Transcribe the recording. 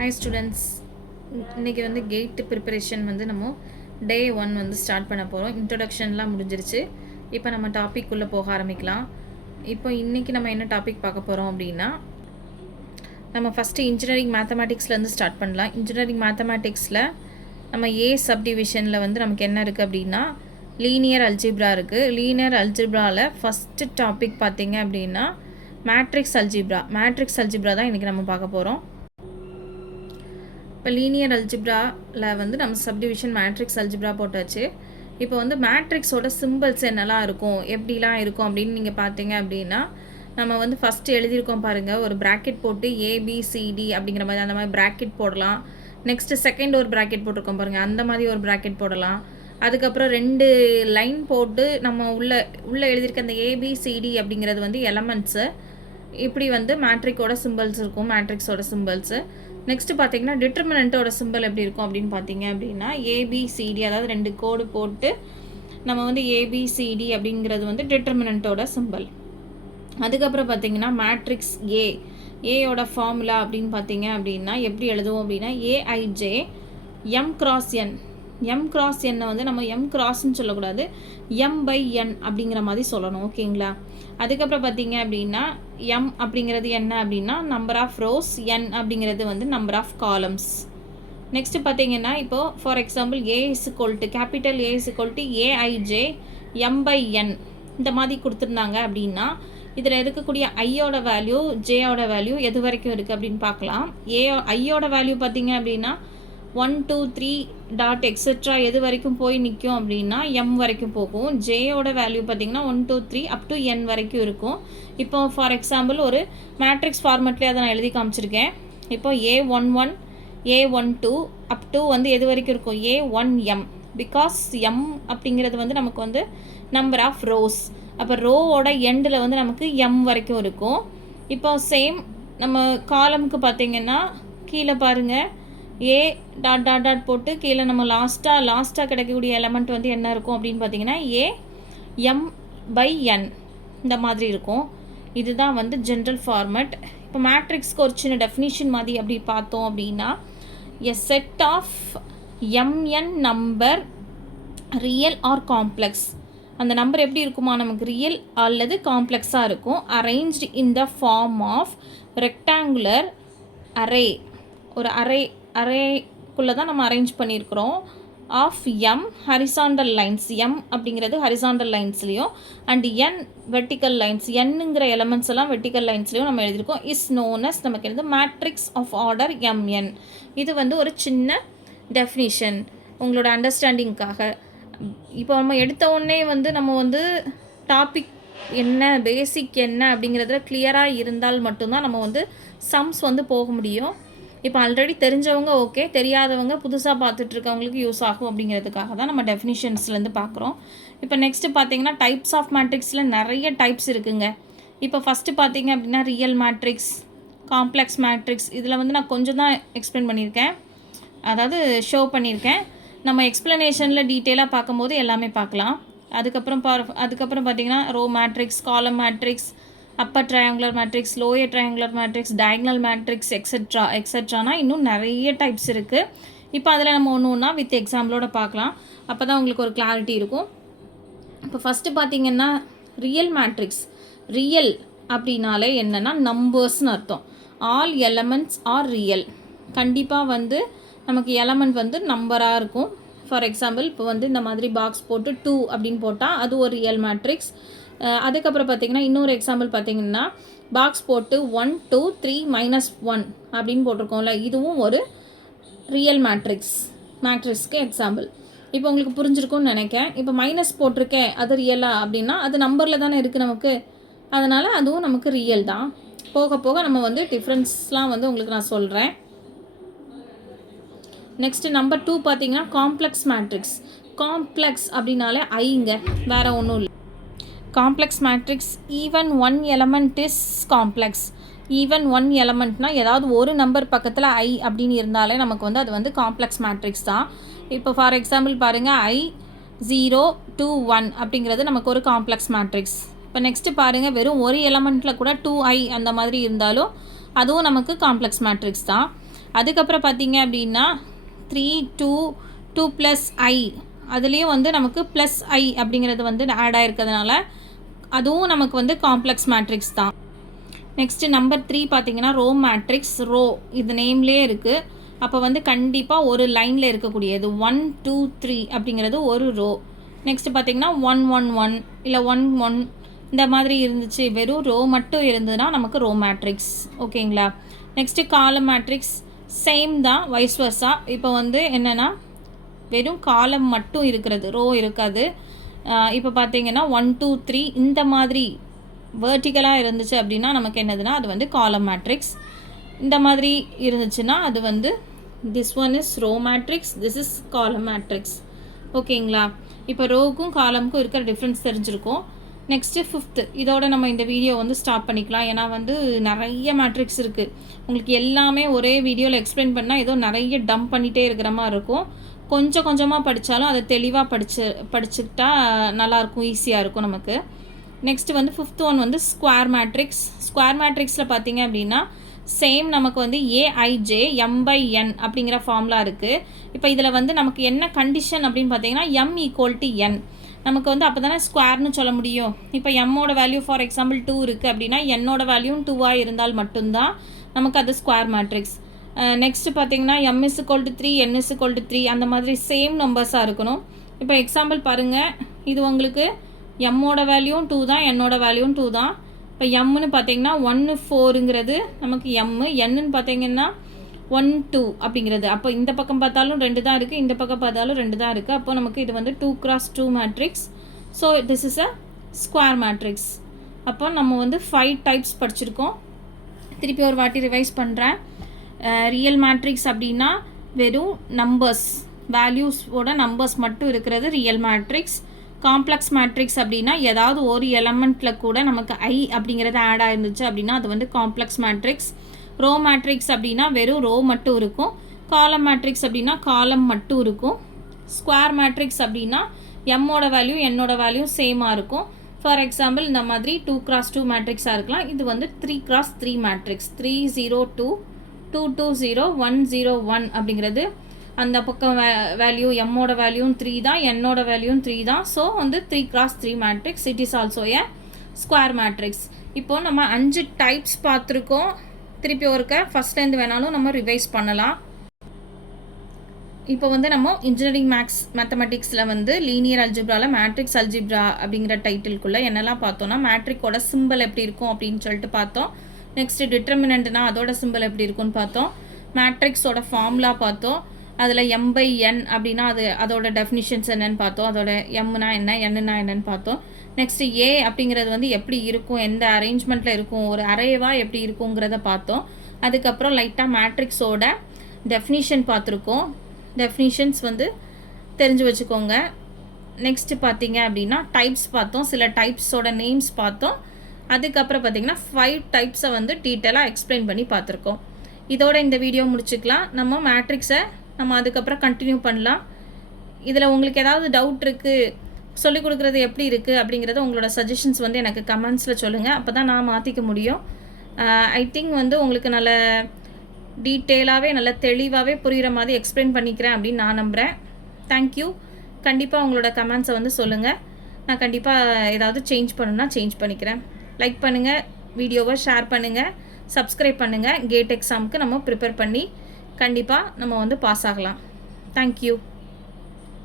Hi students, இன்றைக்கி வந்து gate preparation வந்து நம்ம டே 1 வந்து ஸ்டார்ட் பண்ண போகிறோம். இன்ட்ரொடக்ஷன்லாம் முடிஞ்சிருச்சு. இப்போ நம்ம டாபிக் உள்ளே போக ஆரம்பிக்கலாம். இப்போ இன்றைக்கி நம்ம என்ன டாபிக் பார்க்க போகிறோம் அப்படின்னா, நம்ம ஃபஸ்ட்டு இன்ஜினியரிங் மேத்தமேட்டிக்ஸ்லேருந்து ஸ்டார்ட் பண்ணலாம். இன்ஜினியரிங் மேத்தமேட்டிக்ஸில் நம்ம டிவிஷனில் வந்து நமக்கு என்ன இருக்குது அப்படின்னா, லீனியர் அல்ஜிப்ரா இருக்குது. லீனியர் அல்ஜிப்ராவில் ஃபஸ்ட்டு டாபிக் பார்த்திங்க அப்படின்னா மேட்ரிக்ஸ் அல்ஜிப்ரா தான் இன்றைக்கி நம்ம பார்க்க போகிறோம். இப்போ லீனியர் அல்ஜிப்ராவில் வந்து நம்ம சப்டிவிஷன் மேட்ரிக்ஸ் அல்ஜிப்ரா போட்டாச்சு. இப்போ வந்து மேட்ரிக்ஸோட சிம்பிள்ஸ் என்னெல்லாம் இருக்கும், எப்படிலாம் இருக்கும் அப்படின்னு நீங்கள் பார்த்தீங்க அப்படின்னா, நம்ம வந்து ஃபஸ்ட்டு எழுதியிருக்கோம் பாருங்கள், ஒரு ப்ராக்கெட் போட்டு ஏபிசிடி அப்படிங்கிற மாதிரி அந்த மாதிரி ப்ராக்கெட் போடலாம். நெக்ஸ்ட்டு செகண்ட் ஒரு ப்ராக்கெட் போட்டிருக்கோம் பாருங்கள், அந்த மாதிரி ஒரு ப்ராக்கெட் போடலாம். அதுக்கப்புறம் 2 லைன் போட்டு நம்ம உள்ளே எழுதியிருக்க அந்த ஏபிசிடி அப்படிங்கிறது வந்து எலமெண்ட்ஸு. இப்படி வந்து மேட்ரிக்கோட சிம்பிள்ஸ் இருக்கும், மேட்ரிக்ஸோட சிம்பிள்ஸு. நெக்ஸ்ட்டு பார்த்தீங்கன்னா டிட்டர்மினண்ட்டோட சிம்பிள் எப்படி இருக்கும் அப்படின்னு பார்த்தீங்க அப்படின்னா ஏபிசிடி, அதாவது 2 கோடு போட்டு நம்ம வந்து ஏபிசிடி அப்படிங்கிறது வந்து டிட்டர்மினண்ட்டோட சிம்பிள். அதுக்கப்புறம் பார்த்தீங்கன்னா மேட்ரிக்ஸ் ஏயோட ஃபார்முலா அப்படின்னு பார்த்தீங்க அப்படின்னா எப்படி எழுதுவோம் அப்படின்னா ஏஐஜே எம் கிராஸ் என்னை வந்து நம்ம எம் கிராஸ்ன்னு சொல்லக்கூடாது, M/N அப்படிங்கிற மாதிரி சொல்லணும். ஓகேங்களா? அதுக்கப்புறம் பார்த்தீங்க அப்படின்னா எம் அப்படிங்கிறது என்ன அப்படின்னா நம்பர் ஆஃப் ரோஸ், என் அப்படிங்கிறது வந்து நம்பர் ஆஃப் காலம்ஸ். நெக்ஸ்ட்டு பார்த்தீங்கன்னா இப்போது for example capital A AIJ M/N இந்த மாதிரி கொடுத்துருந்தாங்க அப்படின்னா இதில் இருக்கக்கூடிய ஐயோட வேல்யூ ஜேயோட வேல்யூ எது வரைக்கும் இருக்குது அப்படின்னு பார்க்கலாம். ஐயோட வேல்யூ பார்த்தீங்க அப்படின்னா 1 2 3 டாட் எக்ஸெட்ரா எது வரைக்கும் போய் நிற்கும் அப்படின்னா எம் வரைக்கும் போகும். ஜேயோட வேல்யூ பார்த்திங்கன்னா 1 2 3 அப் டு என் வரைக்கும் இருக்கும். இப்போ ஃபார் எக்ஸாம்பிள் ஒரு மேட்ரிக்ஸ் ஃபார்மெட்லேயே அதை நான் எழுதி காமிச்சிருக்கேன். இப்போ A11 A12 அப் டு வந்து எது வரைக்கும் இருக்கும் A1M. பிகாஸ் எம் அப்படிங்கிறது வந்து நமக்கு வந்து நம்பர் ஆஃப் ரோஸ். அப்போ ரோவோட எண்டில் வந்து நமக்கு எம் வரைக்கும் இருக்கும். இப்போ சேம் நம்ம காலமுக்கு பார்த்திங்கன்னா கீழே பாருங்கள் ஏ டாட் டாட் டாட் போட்டு கீழே நம்ம லாஸ்ட்டாக கிடைக்கக்கூடிய எலமெண்ட் வந்து என்ன இருக்கும் அப்படின்னு பார்த்தீங்கன்னா AM/N இந்த மாதிரி இருக்கும். இதுதான் வந்து ஜென்ரல் ஃபார்மெட். இப்போ மேட்ரிக்ஸ்க்கு ஒரு சின்ன டெஃபினிஷன் மாதிரி அப்படி பார்த்தோம் அப்படின்னா a set of MN number real or complex. அந்த நம்பர் எப்படி இருக்குமா, நமக்கு ரியல் அல்லது காம்ப்ளெக்ஸாக இருக்கும். Arranged in the form of rectangular array. ஒரு அரேக்குள்ளே தான் நம்ம அரேஞ்ச் பண்ணியிருக்கிறோம். Of M horizontal lines, M அப்படிங்கிறது ஹரிசாண்டல் லைன்ஸ்லேயும் அண்ட் என் வெர்டிக்கல் லைன்ஸ், என்னங்கிற எலமெண்ட்ஸ் எல்லாம் வெர்டிக்கல் லைன்ஸ்லையும் நம்ம எழுதியிருக்கோம். இஸ் நோன் அஸ் நமக்கு எழுது மேட்ரிக்ஸ் ஆஃப் ஆர்டர் MN. இது வந்து ஒரு சின்ன டெஃபினிஷன் உங்களோட அண்டர்ஸ்டாண்டிங்காக. இப்போ நம்ம எடுத்த உடனே வந்து நம்ம வந்து டாபிக் என்ன, பேசிக் என்ன அப்படிங்கிறதுல கிளியராக இருந்தால் மட்டும்தான் நம்ம வந்து சம்ஸ் வந்து போக முடியும். இப்போ ஆல்ரெடி தெரிஞ்சவங்க ஓகே, தெரியாதவங்க புதுசாக பார்த்துட்ருக்கவங்களுக்கு யூஸ் ஆகும் அப்படிங்கிறதுக்காக தான் நம்ம டெஃபினிஷன்ஸ்லேருந்து பார்க்குறோம். இப்போ நெக்ஸ்ட்டு பார்த்தீங்கன்னா டைப்ஸ் ஆஃப் மேட்ரிக்ஸில் நிறைய டைப்ஸ் இருக்குங்க. இப்போ ஃபஸ்ட்டு பார்த்தீங்க அப்படின்னா ரியல் மேட்ரிக்ஸ், காம்ப்ளெக்ஸ் மேட்ரிக்ஸ். இதில் வந்து நான் கொஞ்சம் தான் எக்ஸ்பிளைன் பண்ணியிருக்கேன், அதாவது ஷோ பண்ணியிருக்கேன். நம்ம எக்ஸ்ப்ளனேஷனில் டீட்டெயிலாக பார்க்கும்போது எல்லாமே பார்க்கலாம். அதுக்கப்புறம் பார்த்தீங்கன்னா row matrix, column matrix, upper triangular matrix, lower triangular matrix, diagonal matrix, எக்ஸெட்ரானா இன்னும் நிறைய டைப்ஸ் இருக்குது. இப்போ அதில் நம்ம ஒன்று வித் எக்ஸாம்பிளோட பார்க்கலாம். அப்போ தான் உங்களுக்கு ஒரு கிளாரிட்டி இருக்கும். இப்போ ஃபஸ்ட்டு பார்த்திங்கன்னா ரியல் மேட்ரிக்ஸ். ரியல் அப்படின்னாலே என்னென்னா நம்பர்ஸ்னு அர்த்தம். All elements are real. கண்டிப்பாக வந்து நமக்கு எலமெண்ட் வந்து நம்பராக இருக்கும். ஃபார் எக்ஸாம்பிள் இப்போ வந்து இந்த மாதிரி பாக்ஸ் போட்டு 2 அப்படின்னு போட்டால் அது ஒரு ரியல் மேட்ரிக்ஸ். அதுக்கப்புறம் பார்த்திங்கன்னா இன்னொரு எக்ஸாம்பிள் பார்த்திங்கன்னா பாக்ஸ் போட்டு 1 2 3 -1 அப்படின்னு போட்டிருக்கோம்ல, இதுவும் ஒரு ரியல் மேட்ரிக்ஸ்க்கு எக்ஸாம்பிள். இப்போ உங்களுக்கு புரிஞ்சிருக்கும்னு நினைக்கிறேன். இப்போ மைனஸ் போட்டிருக்கேன் அது ரியலா அப்படின்னா அது நம்பரில் தானே இருக்குது நமக்கு, அதனால் அதுவும் நமக்கு ரியல் தான். போக போக நம்ம வந்து டிஃப்ரென்ஸ்லாம் வந்து உங்களுக்கு நான் சொல்கிறேன். நெக்ஸ்ட்டு நம்பர் 2 பார்த்திங்கன்னா காம்ப்ளெக்ஸ் மேட்ரிக்ஸ். காம்ப்ளெக்ஸ் அப்படின்னாலே ஐங்க, வேறு ஒன்றும் இல்லை. Complex matrix even 1 element is complex. Even 1 எலமெண்ட்னால் ஏதாவது ஒரு நம்பர் பக்கத்தில் ஐ அப்படின்னு இருந்தாலே நமக்கு வந்து அது வந்து காம்ப்ளெக்ஸ் மேட்ரிக்ஸ் தான். இப்போ ஃபார் எக்ஸாம்பிள் பாருங்கள் I0 2 1 அப்படிங்கிறது நமக்கு ஒரு காம்ப்ளெக்ஸ் மேட்ரிக்ஸ். இப்போ நெக்ஸ்ட்டு பாருங்கள் வெறும் ஒரு எலமெண்ட்டில் கூட 2i அந்த மாதிரி இருந்தாலும் அதுவும் நமக்கு காம்ப்ளெக்ஸ் மேட்ரிக்ஸ் தான். அதுக்கப்புறம் பார்த்தீங்க அப்படின்னா 3 2 2 + i அதுலேயும் வந்து நமக்கு ப்ளஸ் ஐ அப்படிங்கிறது வந்து ஆட் ஆகிருக்கிறதுனால அதுவும் நமக்கு வந்து காம்ப்ளெக்ஸ் மேட்ரிக்ஸ் தான். நெக்ஸ்ட்டு நம்பர் 3 பார்த்தீங்கன்னா ரோ மேட்ரிக்ஸ். ரோ இது நேம்லேயே இருக்குது. அப்போ வந்து கண்டிப்பாக ஒரு லைனில் இருக்கக்கூடியது 1 2 3 அப்படிங்கிறது ஒரு ரோ. நெக்ஸ்ட்டு பார்த்தீங்கன்னா 1 1 1 இல்லை 1 1 இந்த மாதிரி இருந்துச்சு, வெறும் ரோ மட்டும் இருந்ததுன்னா நமக்கு ரோ மேட்ரிக்ஸ். ஓகேங்களா. நெக்ஸ்ட்டு காலம் மேட்ரிக்ஸ் சேம் தான், வைஸ் வர்ஸா. இப்போ வந்து என்னென்னா வெறும் காலம் மட்டும் இருக்கிறது, ரோ இருக்காது. இப்போ பார்த்தீங்கன்னா 1 2 3 இந்த மாதிரி வேர்ட்டிக்கலாக இருந்துச்சு அப்படின்னா நமக்கு என்னதுன்னா அது வந்து காலம் மேட்ரிக்ஸ். இந்த மாதிரி இருந்துச்சுன்னா அது வந்து this one is row matrix, this is column matrix. ஓகேங்களா. இப்போ ரோவுக்கும் காலமுக்கும் இருக்கிற டிஃப்ரென்ஸ் தெரிஞ்சிருக்கும். நெக்ஸ்ட்டு 5th, இதோட நம்ம இந்த வீடியோ வந்து ஸ்டாப் பண்ணிக்கலாம். ஏன்னா வந்து நிறைய மேட்ரிக்ஸ் இருக்குது. உங்களுக்கு எல்லாமே ஒரே வீடியோவில் எக்ஸ்பிளைன் பண்ணால் ஏதோ நிறைய டம்ப் பண்ணிகிட்டே இருக்கிற மாதிரி இருக்கும். கொஞ்சம் கொஞ்சமாக படித்தாலும் அதை தெளிவாக படிச்சுக்கிட்டா நல்லாயிருக்கும், ஈஸியாக இருக்கும் நமக்கு. நெக்ஸ்ட்டு வந்து 5th ஒன் வந்து ஸ்கொயர் மேட்ரிக்ஸ். ஸ்கொயர் மேட்ரிக்ஸில் பார்த்தீங்க அப்படின்னா சேம் நமக்கு வந்து AIJ M/N அப்படிங்கிற ஃபார்முலா இருக்குது. இப்போ இதில் வந்து நமக்கு என்ன கண்டிஷன் அப்படின்னு பார்த்தீங்கன்னா M = N. நமக்கு வந்து அப்போ தானே ஸ்கொயர்னு சொல்ல முடியும். இப்போ எம்மோட வேல்யூ ஃபார் எக்ஸாம்பிள் 2 இருக்குது அப்படின்னா என்னோட வேல்யூவும் 2ஆக இருந்தால் மட்டும்தான் நமக்கு அது ஸ்கொயர் மேட்ரிக்ஸ். நெக்ஸ்ட்டு பார்த்தீங்கன்னா M = 3 N = 3 அந்த மாதிரி சேம் நம்பர்ஸாக இருக்கணும். இப்போ எக்ஸாம்பிள் பாருங்கள், இது உங்களுக்கு எம்மோட வேல்யூவும் 2 தான், என்னோட வேல்யூவும் 2 தான். இப்போ எம்னு பார்த்தீங்கன்னா 1 4ங்கிறது நமக்கு எம்மு, என்னன்னு பார்த்தீங்கன்னா 1 2 அப்படிங்கிறது. அப்போ இந்த பக்கம் பார்த்தாலும் 2 தான் இருக்குது, இந்த பக்கம் பார்த்தாலும் 2 தான் இருக்குது. அப்போ நமக்கு இது வந்து 2 × 2 matrix. So this is a square matrix. அப்போ நம்ம வந்து 5 டைப்ஸ் படிச்சிருக்கோம். திருப்பி ஒரு வாட்டி ரிவைஸ் பண்ணுறேன். ரியல் மேட்ரிக்ஸ் அப்படின்னா வெறும் நம்பர்ஸ், வேல்யூஸோட நம்பர்ஸ் மட்டும் இருக்கிறது ரியல் மேட்ரிக்ஸ். காம்ப்ளெக்ஸ் மேட்ரிக்ஸ் அப்படின்னா ஏதாவது ஒரு எலமெண்ட்டில் கூட நமக்கு ஐ அப்படிங்கிறது ஆட் ஆயிருந்துச்சு அப்படின்னா அது வந்து காம்ப்ளெக்ஸ் மேட்ரிக்ஸ். ரோ மேட்ரிக்ஸ் அப்படின்னா வெறும் ரோ மட்டும் இருக்கும். காலம் மேட்ரிக்ஸ் அப்படின்னா காலம் மட்டும் இருக்கும். ஸ்கொயர் மேட்ரிக்ஸ் அப்படின்னா எம்மோட வேல்யூ என்னோட வேல்யூ சேமாக இருக்கும். ஃபார் எக்ஸாம்பிள் இந்த மாதிரி 2 × 2 மேட்ரிக்ஸாக இருக்கலாம். இது வந்து 3 × 3 மேட்ரிக்ஸ். 3 0 2 2 2 0 1 0 1 அப்படிங்கிறது அந்த பக்கம் வேல்யூ எம்மோட வேல்யூவும் 3 தான், என்னோட வேல்யூவும் 3 தான். ஸோ வந்து 3 × 3 matrix. It is also a square matrix. இப்போது நம்ம 5 டைப்ஸ் பார்த்துருக்கோம். திருப்பி ஒருக்க ஃபஸ்ட்லேருந்து வேணாலும் நம்ம ரிவைஸ் பண்ணலாம். இப்போ வந்து நம்ம இன்ஜினியரிங் மேத்தமெட்டிக்ஸில் வந்து லீனியர் அல்ஜிப்ராவில் மேட்ரிக்ஸ் அல்ஜிப்ரா அப்படிங்கிற டைட்டிலுக்குள்ளே என்னெல்லாம் பார்த்தோன்னா மேட்ரிக்கோட சிம்பிள் எப்படி இருக்கும் அப்படின்னு சொல்லிட்டு பார்த்தோம். நெக்ஸ்ட்டு டிட்டர்மினண்ட்னா அதோட சிம்பிள் எப்படி இருக்குன்னு பார்த்தோம். மேட்ரிக்ஸோட ஃபார்முலா பார்த்தோம். அதில் M/N அப்படின்னா அதோட டெஃபினிஷன்ஸ் என்னென்னு பார்த்தோம். அதோட எம்னா என்ன, என்னன்னா என்னென்னு பார்த்தோம். நெக்ஸ்ட்டு A அப்படிங்கிறது வந்து எப்படி இருக்கும், எந்த அரேஞ்ச்மெண்ட்டில் இருக்கும், ஒரு அரேவாக எப்படி இருக்குங்கிறத பார்த்தோம். அதுக்கப்புறம் லைட்டாக மேட்ரிக்ஸோட டெஃபினிஷன் பார்த்துருக்கோம். டெஃபினிஷன்ஸ் வந்து தெரிஞ்சு வச்சுக்கோங்க. நெக்ஸ்ட்டு பார்த்தீங்க அப்படின்னா டைப்ஸ் பார்த்தோம், சில டைப்ஸோட நேம்ஸ் பார்த்தோம். அதுக்கப்புறம் பார்த்தீங்கன்னா 5 டைப்ஸை வந்து டீட்டெயிலாக எக்ஸ்பிளைன் பண்ணி பார்த்துருக்கோம். இதோட இந்த வீடியோ முடிச்சுக்கலாம். நம்ம மேட்ரிக்ஸை நம்ம அதுக்கப்புறம் கண்டினியூ பண்ணலாம். இதில் உங்களுக்கு ஏதாவது டவுட் இருக்குது, சொல்லிக் கொடுக்குறது எப்படி இருக்குது அப்படிங்கிறத உங்களோட சஜஷன்ஸ் வந்து எனக்கு கமெண்ட்ஸில் சொல்லுங்கள். அப்போ தான் நான் மாற்றிக்க முடியும். ஐ திங்க் வந்து உங்களுக்கு நல்ல டீட்டெயிலாகவே நல்ல தெளிவாகவே புரிகிற மாதிரி எக்ஸ்பிளைன் பண்ணிக்கிறேன் அப்படின்னு நான் நம்புகிறேன். தேங்க்யூ. கண்டிப்பாக உங்களோட கமெண்ட்ஸை வந்து சொல்லுங்கள். நான் கண்டிப்பாக ஏதாவது சேஞ்ச் பண்ணணும்னா சேஞ்ச் பண்ணிக்கிறேன். லைக் பண்ணுங்கள், வீடியோவை ஷேர் பண்ணுங்கள், சப்ஸ்கிரைப் பண்ணுங்கள். கேட் எக்ஸாமுக்கு நம்ம ப்ரிப்பேர் பண்ணி கண்டிப்பாக நம்ம வந்து பாஸ் ஆகலாம். தேங்க்யூ.